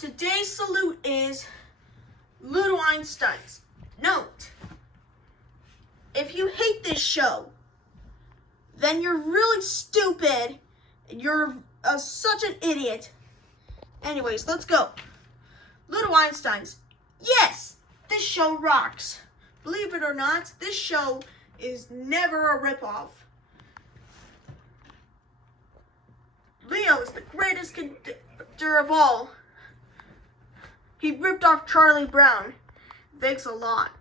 Today's salute is Little&Einsteins. Note, if you hate this show, then you're really stupid and you're such an idiot. Anyways, let's go. Little&Einsteins. Yes, this show rocks. Believe it or not, this show is never a ripoff. Leo is the greatest conductor of all. He ripped off Charlie Brown. Thanks a lot.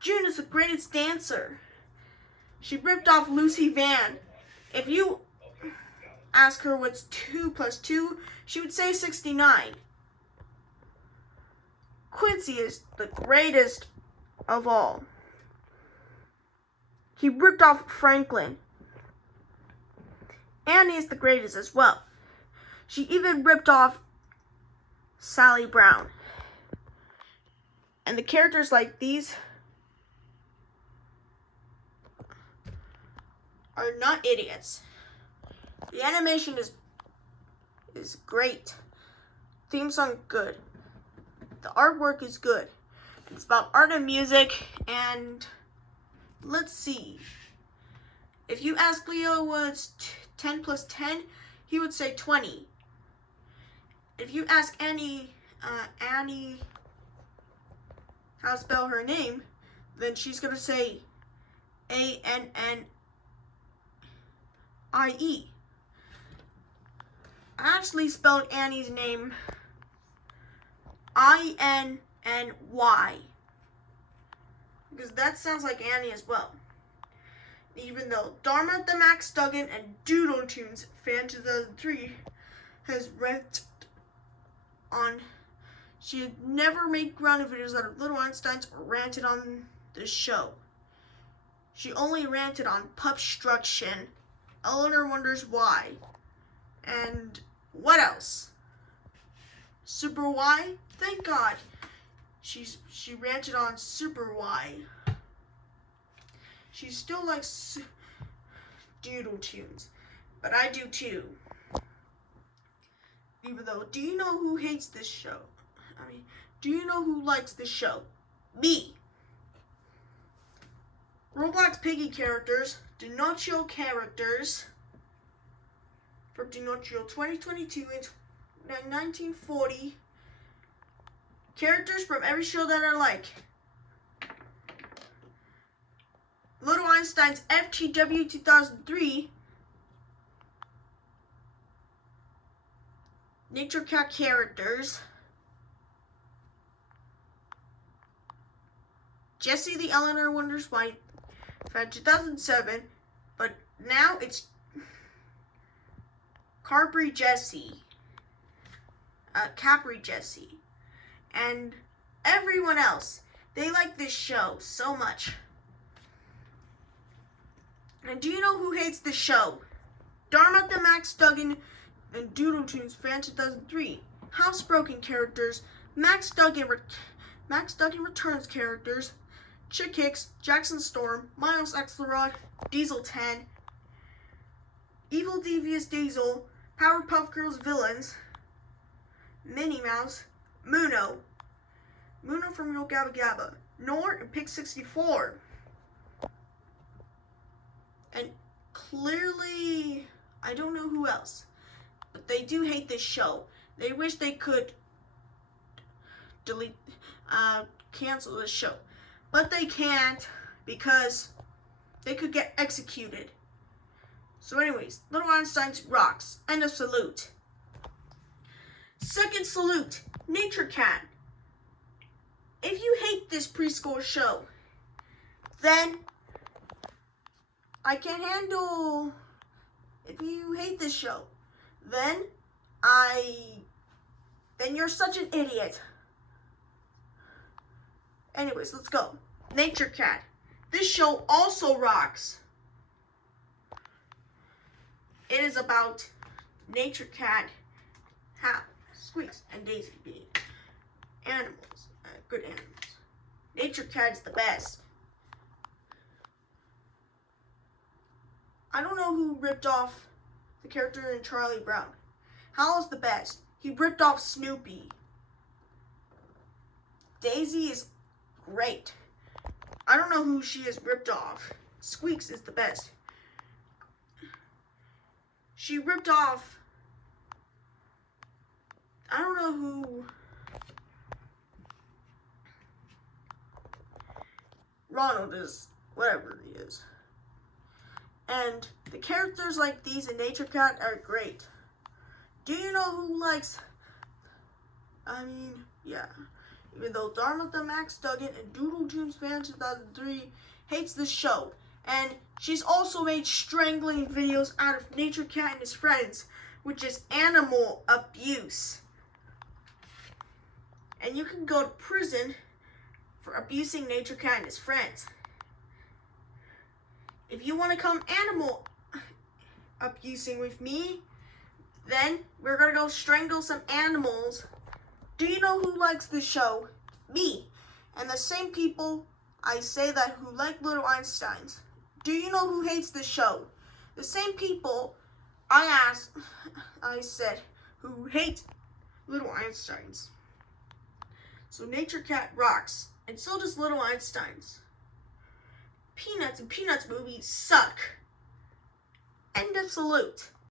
June is the greatest dancer. She ripped off Lucy Van. If you ask her what's 2 plus 2, she would say 69. Quincy is the greatest of all. He ripped off Franklin. Annie is the greatest as well. She even ripped off Sally Brown. And the characters like these are not idiots. The animation is great. Theme song good. The artwork is good. It's about art and music, and let's see. If you ask Leo what's 10 plus 10, he would say 20. If you ask Annie how to spell her name, then she's gonna say Annie. I actually spelled Annie's name Inny, because that sounds like Annie as well. Even though Dharma the Max Duggan and Doodle Tunes fan 2003 has ranted on, she had never made grounded videos out of Little&Einsteins or ranted on the show. She only ranted on Pupstruction. Eleanor wonders why. And what else? Super Y? Thank God. She ranted on Super Y. She still likes Doodle Tunes, but I do too. Even though, do you know who hates this show? Do you know who likes this show? Me. Roblox Piggy characters, Dinocchio characters, for Dinocchio 2022 and 1940, characters from every show that I like. Little&Einsteins FTW 2003, Nature Cat characters, Jessie the Eleanor Wonders Why from 2007, but now it's Capri Jessie, and everyone else. They like this show so much. And do you know who hates this show? Dharma the Max Duggan and Doodle Tunes fan 2003. Housebroken characters, Max Duggan Returns characters, Chick Hicks, Jackson Storm, Miles Axelrod, Diesel 10, Evil Devious Diesel, Powerpuff Girls Villains, Minnie Mouse, Muno from Yo Gabba Gabba, Nor and Pig 64. And clearly, I don't know who else, but they do hate this show. They wish they could cancel this show, but they can't because they could get executed. So anyways, Little&Einsteins rocks. End of salute. Second salute, Nature Cat. If you hate this preschool show, then I can't handle. If you hate this show, then you're such an idiot. Anyways, let's go. Nature Cat. This show also rocks. It is about Nature Cat, Hap, Squeaks, and Daisy being animals, good animals. Nature Cat is the best. I don't know who ripped off the character in Charlie Brown. Hal is the best. he ripped off Snoopy. Daisy is great. I don't know who she has ripped off. Squeaks is the best. She ripped off, I don't know who. Ronald is, whatever he is. And the characters like these in Nature Cat are great. Do you know who likes, yeah. Even though Dharma the Max Duggan and Doodle Tunes Fan 2003 hates this show. And she's also made strangling videos out of Nature Cat and his friends, which is animal abuse. And you can go to prison for abusing Nature Cat and his friends. If you want to come animal abusing with me, then we're going to go strangle some animals. Do you know who likes this show? Me. And the same people I say that who like Little Einsteins. Do you know who hates this show? The same people I said who hate Little Einsteins. So Nature Cat rocks. And so does Little Einsteins. Peanuts and Peanuts movies suck. End of salute.